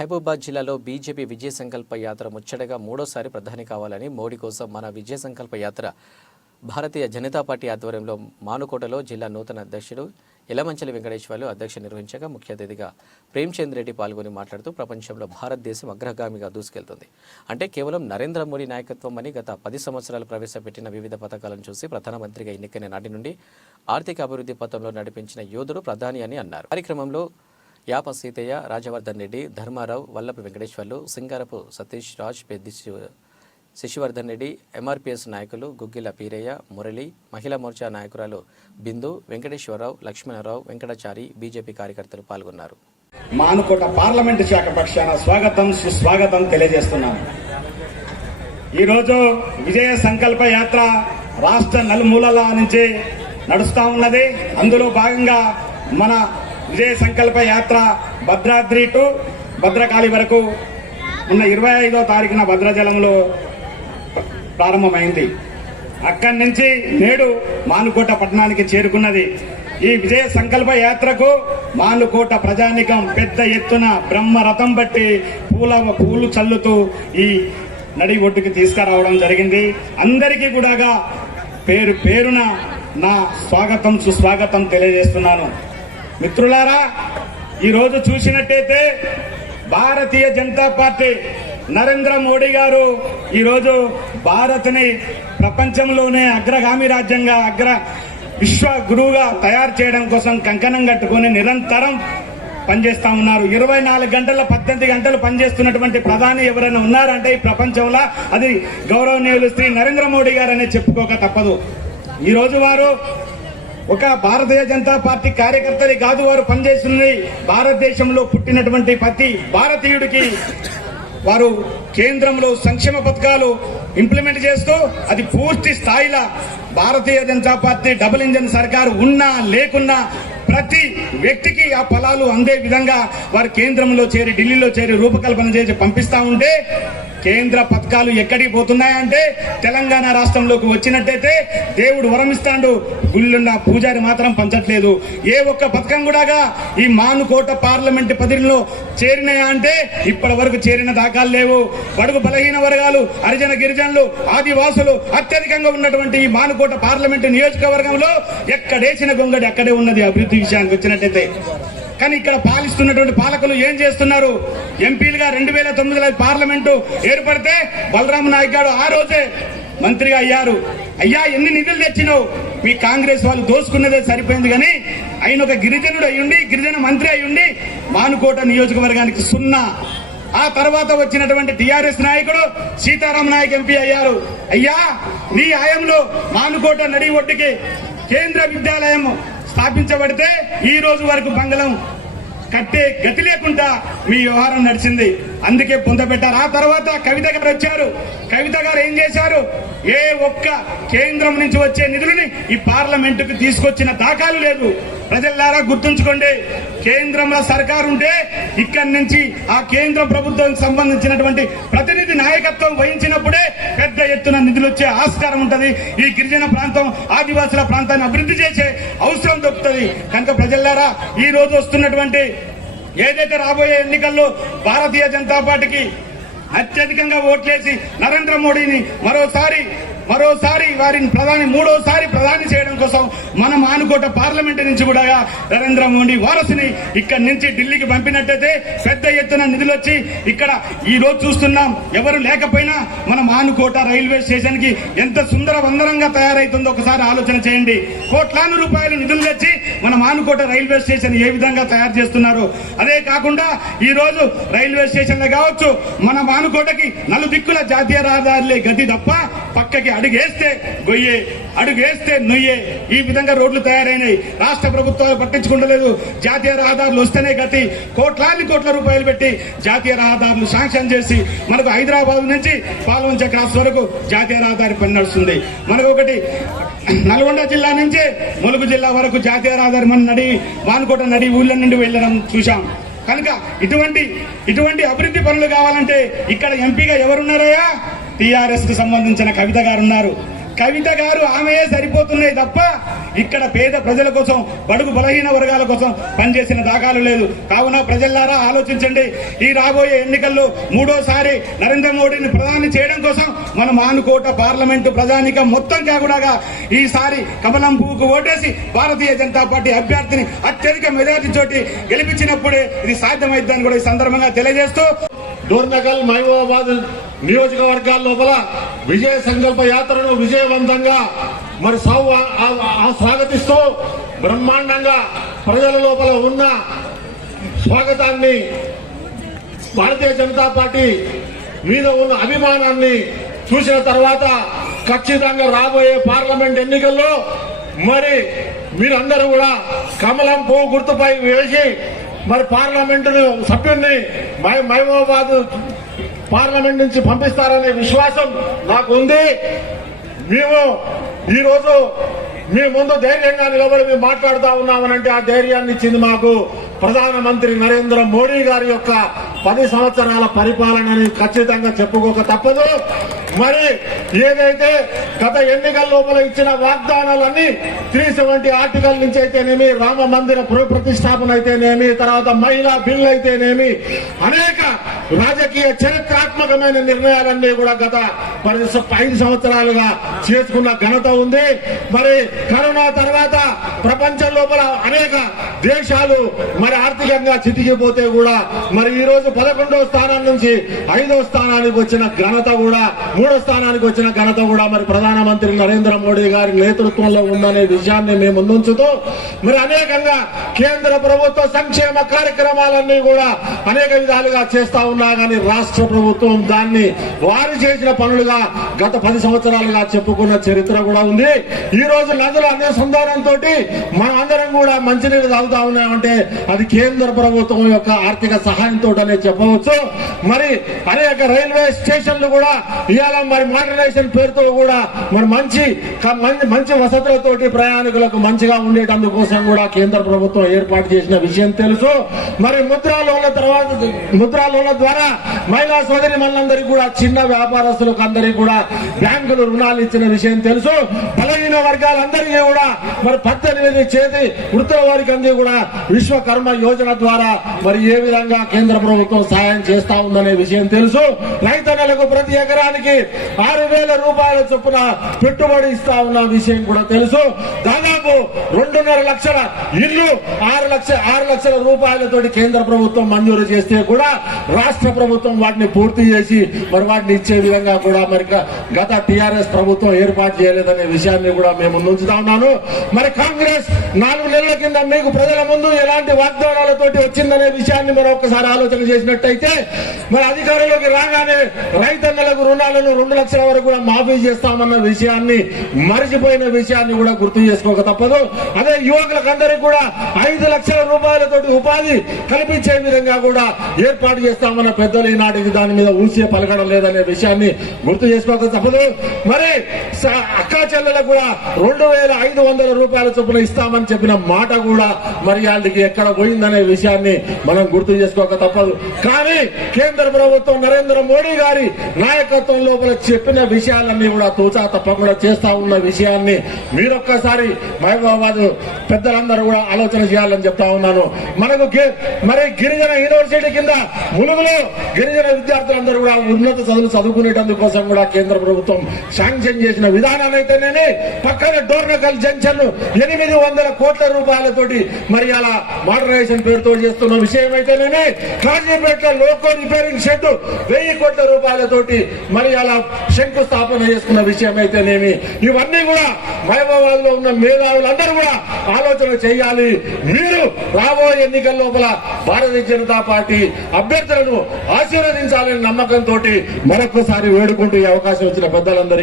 మహబూబాద్ జిల్లాలో బీజేపీ విజయ సంకల్ప యాత్ర ముచ్చటగా మూడోసారి ప్రధాని కావాలని మోడీ కోసం మన విజయ సంకల్ప యాత్ర భారతీయ జనతా పార్టీ ఆధ్వర్యంలో మానుకోటలో జిల్లా నూతన అధ్యక్షుడు ఎలమంచలి వెంకటేశ్వర్లు అధ్యక్ష నిర్వహించగా ముఖ్య అతిథిగా ప్రేమ్చంద్ రెడ్డి పాల్గొని మాట్లాడుతూ ప్రపంచంలో భారతదేశం అగ్రగామిగా దూసుకెళ్తుంది. అంటే కేవలం నరేంద్ర మోడీ నాయకత్వం అని గత పది సంవత్సరాలు ప్రవేశపెట్టిన వివిధ పథకాలను చూసి ప్రధానమంత్రిగా ఎన్నికైన నాటి నుండి ఆర్థిక అభివృద్ధి పథంలో నడిపించిన యోధుడు ప్రధాని అని అన్నారు. కార్యక్రమంలో యాప సీతయ్య రాజవర్ధన్ రెడ్డి ధర్మారావు వల్లభ వెంకటేశ్వర్లు సింగారపు సతీష్ రాజ్ పెద్ది శశివర్ధన్ రెడ్డి ఎంఆర్పిఎస్ నాయకులు గుగ్గిల పీరయ్య మురళి మహిళా మోర్చా నాయకురాలు బిందు వెంకటేశ్వరరావు లక్ష్మణరావు వెంకటాచారి బీజేపీ కార్యకర్తలు పాల్గొన్నారు. మానుకోట పార్లమెంటు శాఖ పక్షాన స్వాగతం సుస్వాగతం తెలియజేస్తున్నాను ఈరోజు విజయ సంకల్ప యాత్ర రాష్ట్ర నలుమూలల నుంచి నడుస్తూ ఉన్నది. అందులో భాగంగా మన విజయ సంకల్ప యాత్ర భద్రాద్రి టు భద్రకాళి వరకు ఉన్న ఇరవై ఐదో తారీఖున భద్రాచలంలో ప్రారంభమైంది. అక్కడి నుంచి నేడు మానుకోట పట్టణానికి చేరుకున్నది. ఈ విజయ సంకల్ప యాత్రకు మానుకోట ప్రజానికం పెద్ద ఎత్తున బ్రహ్మ రథం బట్టి పూల పూలు చల్లుతూ ఈ నడి ఒడ్డుకి తీసుకురావడం జరిగింది. అందరికీ కూడా పేరు పేరున నా స్వాగతం సుస్వాగతం తెలియజేస్తున్నాను. మిత్రులారా ఈరోజు చూసినట్టయితే భారతీయ జనతా పార్టీ నరేంద్ర మోడీ గారు ఈరోజు భారత్ని ప్రపంచంలోనే అగ్రగామి రాజ్యంగా అగ్ర విశ్వ గురువుగా తయారు చేయడం కోసం కంకణం కట్టుకుని నిరంతరం పనిచేస్తా ఉన్నారు. ఇరవై నాలుగు గంటల పద్దెనిమిది గంటలు పనిచేస్తున్నటువంటి ప్రధాని ఎవరైనా ఉన్నారంటే ఈ ప్రపంచంలో అది గౌరవనీయులు శ్రీ నరేంద్ర మోడీ గారనే చెప్పుకోక తప్పదు. ఈరోజు వారు ఒక భారతీయ జనతా పార్టీ కార్యకర్తలే కాదు వారు పనిచేస్తున్నది భారతదేశంలో పుట్టినటువంటి ప్రతి భారతీయుడికి వారు కేంద్రంలో సంక్షేమ పథకాలు ఇంప్లిమెంట్ చేస్తూ అది పూర్తి స్థాయిలో Bharatiya Janata party double engine సర్కారు ఉన్నా లేకున్నా ప్రతి వ్యక్తికి ఆ ఫలాలు అందే విధంగా వారు కేంద్రంలో చేరి ఢిల్లీలో చేరి రూపకల్పన చేసి పంపిస్తా ఉంటే కేంద్ర పథకాలు ఎక్కడికి పోతున్నాయంటే తెలంగాణ రాష్ట్రంలోకి వచ్చినట్టయితే దేవుడు వరమిస్తాడు గుళ్ళున్న పూజారి మాత్రం పంచట్లేదు. ఏ ఒక్క పథకం కూడా ఈ మానుకోట పార్లమెంట్ పదిలో చేరినాయా అంటే ఇప్పటి వరకు చేరిన దాఖలు లేవు. బడుగు బలహీన వర్గాలు హరిజన గిరిజనులు ఆదివాసులు అత్యధికంగా ఉన్నటువంటి ఈ మానుకోట పార్లమెంటు నియోజకవర్గంలో ఎక్కడేసిన గొంగడి అక్కడే ఉన్నది అభివృద్ధి విషయానికి వచ్చినట్టయితే. కానీ ఇక్కడ పాలిస్తున్నటువంటి పాలకులు ఏం చేస్తున్నారు? ఎంపీలుగా రెండు వేల తొమ్మిదిలో పార్లమెంటు ఏర్పడితే బలరాం నాయక్ గారు ఆ రోజే మంత్రిగా అయ్యారు. అయ్యా ఎన్ని నిధులు తెచ్చినావు? మీ కాంగ్రెస్ వాళ్ళు దోసుకున్నదే సరిపోయింది కానీ ఆయన ఒక గిరిజనుడు అయ్యుండి గిరిజన మంత్రి అయ్యుండి మానుకోట నియోజకవర్గానికి సున్నా. ఆ తర్వాత వచ్చినటువంటి టిఆర్ఎస్ నాయకుడు సీతారాం నాయక్ ఎంపీ అయ్యారు. అయ్యా నీ హయాంలో మానుకోట నడి ఒడ్డుకి కేంద్ర విద్యాలయం స్థాపించబడితే ఈ రోజు వరకు బంగళం కట్టే గతి లేకుండా మీ వ్యవహారం నడిచింది. అందుకే పొందబెట్టారు ఆ తర్వాత కవిత గారు వచ్చారు. కవిత గారు ఏం చేశారు? ఏ ఒక్క కేంద్రం నుంచి వచ్చే నిధులని ఈ పార్లమెంటుకు తీసుకొచ్చిన దాఖలు లేదు. ప్రజలారా గుర్తుంచుకోండి కేంద్రంలో సర్కారు ఉంటే ఇక్కడి నుంచి ఆ కేంద్ర ప్రభుత్వానికి సంబంధించినటువంటి ప్రతినిధి నాయకత్వం వహించినప్పుడే పెద్ద ఎత్తున నిధులు వచ్చే ఆస్కారం ఉంటది. ఈ గిరిజన ప్రాంతం ఆదివాసుల ప్రాంతాన్ని అభివృద్ధి చేసే అవసరం దొరుకుతుంది. కనుక ప్రజలారా ఈ రోజు వస్తున్నటువంటి ఏదైతే రాబోయే ఎన్నికల్లో భారతీయ జనతా పార్టీకి అత్యధికంగా ఓట్లేసి నరేంద్ర మోడీని మరోసారి మరోసారి వారిని ప్రధాని మూడోసారి ప్రధాని చేయడం కోసం మనం ఆనుకోట పార్లమెంట్ నుంచి కూడా నరేంద్ర మోడీ వారసుని ఇక్కడి నుంచి ఢిల్లీకి పంపినట్టయితే పెద్ద ఎత్తున నిధులు వచ్చి ఇక్కడ ఈ రోజు చూస్తున్నాం. ఎవరు లేకపోయినా మనం ఆనుకోట రైల్వే స్టేషన్కి ఎంత సుందర వందరంగా తయారైతుందో ఒకసారి ఆలోచన చేయండి. కోట్లాను రూపాయలు నిధులు తెచ్చి మన మానుకోట రైల్వే స్టేషన్ ఏ విధంగా తయారు చేస్తున్నారు. అదే కాకుండా ఈ రోజు రైల్వే స్టేషన్లు కావచ్చు మన మానుకోటకి నలుదిక్కుల జాతీయ రహదారులే గతి తప్ప పక్కకి అడుగేస్తే గొయ్యే అడుగేస్తే నుయ్యే. ఈ విధంగా రోడ్లు తయారైనాయి. రాష్ట్ర ప్రభుత్వాలు పట్టించుకుంటలేదు. జాతీయ రహదారులు వస్తేనే గతి. కోట్లాది కోట్ల రూపాయలు పెట్టి జాతీయ రహదారులు శాంక్షన్ చేసి మనకు హైదరాబాద్ నుంచి పాల్వంచ క్రాస్ వరకు జాతీయ రహదారి పని నడుస్తుంది. మనకు ఒకటి నల్గొండ జిల్లా నుంచి ములుగు జిల్లా వరకు జాతీయ రహదారి మన నడి వానుకోట నడి ఊళ్ళ నుండి వెళ్ళడం చూశాం. కనుక ఇటువంటి ఇటువంటి అభివృద్ధి పనులు కావాలంటే ఇక్కడ ఎంపీగా ఎవరున్నారయ్యా? టిఆర్ఎస్కు సంబంధించిన కవిత గారు ఉన్నారు. కవిత గారు ఆమె సరిపోతున్నాయి తప్ప ఇక్కడ పేద ప్రజల కోసం బడుగు బలహీన వర్గాల కోసం పనిచేసిన దాఖలు లేదు. కావున ప్రజల్లారా ఆలోచించండి. ఈ రాబోయే ఎన్నికల్లో మూడోసారి నరేంద్ర మోడీని ప్రధాని చేయడం కోసం మన మానుకోట పార్లమెంటు ప్రజానికం మొత్తం కాకుండా ఈసారి కమలం పువ్వుకు ఓటేసి భారతీయ జనతా పార్టీ అభ్యర్థిని అత్యధిక మెజార్టీ చోటి గెలిపించినప్పుడే ఇది సాధ్యమైద్దని కూడా ఈ సందర్భంగా తెలియజేస్తూ డోర్నకల్ మహబూబాబాద్ నియోజకవర్గాల లోపల విజయ సంకల్ప యాత్రను విజయవంతంగా మరి సౌ స్వాగతిస్తూ బ్రహ్మాండంగా ప్రజల లోపల ఉన్న స్వాగతాన్ని భారతీయ జనతా పార్టీ మీద ఉన్న అభిమానాన్ని చూసిన తర్వాత ఖచ్చితంగా రాబోయే పార్లమెంట్ ఎన్నికల్లో మరి మీరందరూ కూడా కమలం పువ్వు గుర్తుపై వేసి మరి పార్లమెంటు సభ్యుల్ని మై మహబూబాబాద్ పార్లమెంట్ నుంచి పంపిస్తారనే విశ్వాసం నాకు ఉంది మేము ఈరోజు మీ ముందు ధైర్యంగా నిలబడి మేము మాట్లాడుతా ఉన్నామనంటే ఆ ధైర్యాన్ని ఇచ్చింది మాకు ప్రధానమంత్రి నరేంద్ర మోడీ గారి యొక్క పది సంవత్సరాల పరిపాలనని ఖచ్చితంగా చెప్పుకోక తప్పదు. మరి ఏదైతే గత ఎన్నికల లోపల ఇచ్చిన వాగ్దానాలన్నీ త్రీ సెవెంటీ ఆర్టికల్ నుంచి అయితేనేమి రామ మందిర పునఃప్రతిష్టాపన అయితేనేమి తర్వాత మహిళా బిల్ అయితేనేమి అనేక రాజకీయ చరిత్రాత్మకమైన నిర్ణయాలన్నీ కూడా గత పది ఐదు సంవత్సరాలుగా చేసుకున్న ఘనత ఉంది. మరి కరోనా తర్వాత ప్రపంచం లోపల అనేక దేశాలు మరి ఆర్థికంగా చితికిపోతే కూడా మరి ఈ రోజు పదకొండవ స్థానం నుంచి ఐదో స్థానానికి వచ్చిన ఘనత కూడా మూడో స్థానానికి వచ్చిన ఘనత కూడా మరి ప్రధానమంత్రి నరేంద్ర మోడీ గారి నేతృత్వంలో ఉందనే విషయాన్ని మేము ముందుంచుతూ మరి అనేకంగా కేంద్ర ప్రభుత్వ సంక్షేమ కార్యక్రమాలన్నీ కూడా అనేక విధాలుగా చేస్తా ఉన్నా కానీ రాష్ట్ర ప్రభుత్వం దాన్ని వారు చేసిన పనులుగా గత పది సంవత్సరాలుగా చెప్పుకున్న చరిత్ర కూడా ఉంది. ఈ రోజు నదుల అనుసంధానంతో మనం అందరం కూడా మంచినీళ్ళు తాగుతా ఉన్నామంటే అది కేంద్ర ప్రభుత్వం యొక్క ఆర్థిక సహాయంతో అనే చెప్పవచ్చు. మరి అనేక రైల్వే స్టేషన్లు కూడా ఇవాళ మరి మోడర్నైజేషన్ పేరుతో కూడా మరి మంచి మంచి- వసతులతోటి ప్రయాణికులకు మంచిగా ఉండేటందుకోసం కూడా కేంద్ర ప్రభుత్వం ఏర్పాటు చేసిన విషయం తెలుసు. మరి ముద్రా లోన్ల తర్వాత ముద్రా లోన్ల ద్వారా మహిళా సోదరి మనందరికీ కూడా చిన్న వ్యాపారస్తులకు అందరికీ కూడా బ్యాంకులు రుణాలు ఇచ్చిన విషయం తెలుసు. బలహీన వర్గాలందరికీ కూడా మరి పద్దెనిమిది చేతి వృత్తుల వారికి అందరూ కూడా విశ్వకర్మ యోజన ద్వారా మరి ఏ విధంగా కేంద్ర ప్రభుత్వం సాయం చేస్తా ఉందనే విషయం తెలుసు. రైతన్నలకు ప్రతి ఎకరానికి ఆరు వేల రూపాయల చొప్పున పెట్టుబడి ఇస్తా ఉన్న విషయం కూడా తెలుసు. దాదాపు రెండున్నర లక్షల ఇల్లు ఆరు లక్ష ఆరు లక్షల రూపాయలతోటి కేంద్ర ప్రభుత్వం మంజూరు చేస్తే కూడా రాష్ట్ర ప్రభుత్వం వాటిని పూర్తి చేసి మరి వాటిని ఇచ్చే విధంగా కూడా మరి గత టిఆర్ఎస్ ప్రభుత్వం ఏర్పాటు చేయలేదనే విషయాన్ని కూడా మేము ముందుతా ఉన్నాను. మరి కాంగ్రెస్ నాలుగు నెలల కింద మీకు ప్రజల ముందు ఎలాంటి వాగ్దానాలతోటి వచ్చిందనే విషయాన్ని మరి ఒక్కసారి ఆలోచన చేసినట్టయితే మరి అధికారంలోకి రాగానే రైతన్నలకు రుణాలను రెండు లక్షల వరకు కూడా మాఫీ చేస్తామన్న విషయాన్ని మరిచిపోయిన విషయాన్ని కూడా గుర్తు చేసుకోక తప్పదు. అదే యువకులకు అందరికీ కూడా ఐదు లక్షల రూపాయలతోటి ఉపాధి కల్పించే విధంగా కూడా ఏర్పాటు చేస్తామన్న పెద్దలు ఈనాటికి దాని మీద ఊసే పలకడం లేదనే విషయాన్ని గుర్తు చేసుకోక తప్పదు. మరి స- అక్కా చెల్లెలకు కూడా రెండు వేల ఐదు వందల రూపాయల చొప్పున ఇస్తామని చెప్పిన మాట కూడా మరి వాళ్ళకి ఎక్కడ పోయిందనే విషయాన్ని మనం గుర్తు చేసుకోక తప్పదు. కానీ కేంద్ర ప్రభుత్వం నరేంద్ర మోడీ గారి నాయకత్వం లోపల చెప్పిన విషయాలన్నీ కూడా తూచా తప్పకుండా చేస్తా ఉన్న విషయాన్ని మీరొక్కసారి మహబూబాబాద్ పెద్దలందరూ కూడా ఆలోచన చేయాలని చెప్తా ఉన్నాను. మనకు మరి గిరిజన యూనివర్సిటీ కింద ములుగులో గిరిజన విద్యార్థులందరూ కూడా ఉన్నత చదువులు చదువుకునేటందుకోసం కూడా కేంద్ర ప్రభుత్వం శాంక్షన్ చేసిన విధానాన్ని అయితేనే పక్కన డోర్నకల్ జంక్షన్ ఎనిమిది వందల కోట్ల రూపాయలతోటి మరి అలా మోడర్నైజేషన్ పేరుతో చేస్తున్న విషయం అయితేనే కాజీపేట లోకో రిపేరింగ్ షెడ్ వెయ్యి కోట్ల రూపాయలతోటి మరి అలా శంకుస్థాపన చేసుకున్న విషయం అయితేనేమి ఇవన్నీ కూడా మహబూబాబాద్లో ఉన్న అందరూ కూడా ఆలోచన చేయాలి. మీరు రాబోయే ఎన్నికల లోపల భారతీయ జనతా పార్టీ అభ్యర్థులను ఆశీర్వదించాలని నమ్మకంతో మరొకసారి వేడుకుంటూ అవకాశం వచ్చిన పెద్దలందరికీ